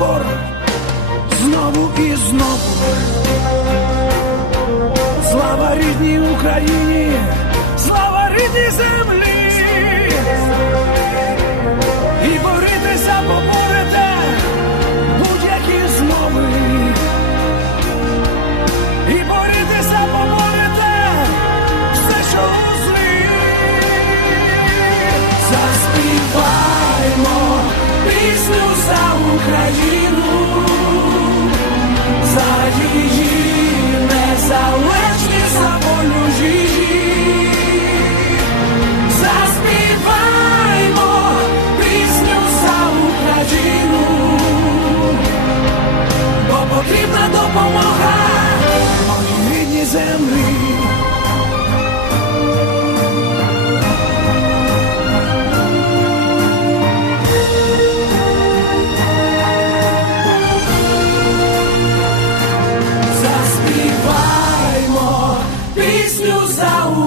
Наш знову і знову. Слава рідній Україні, слава рідній землі. І борітися поборете будь-які змови. І борітися поборете все, що у злі. Заспіваймо пісню за Україну,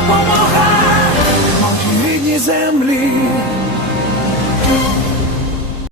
допомога моїй рідній землі.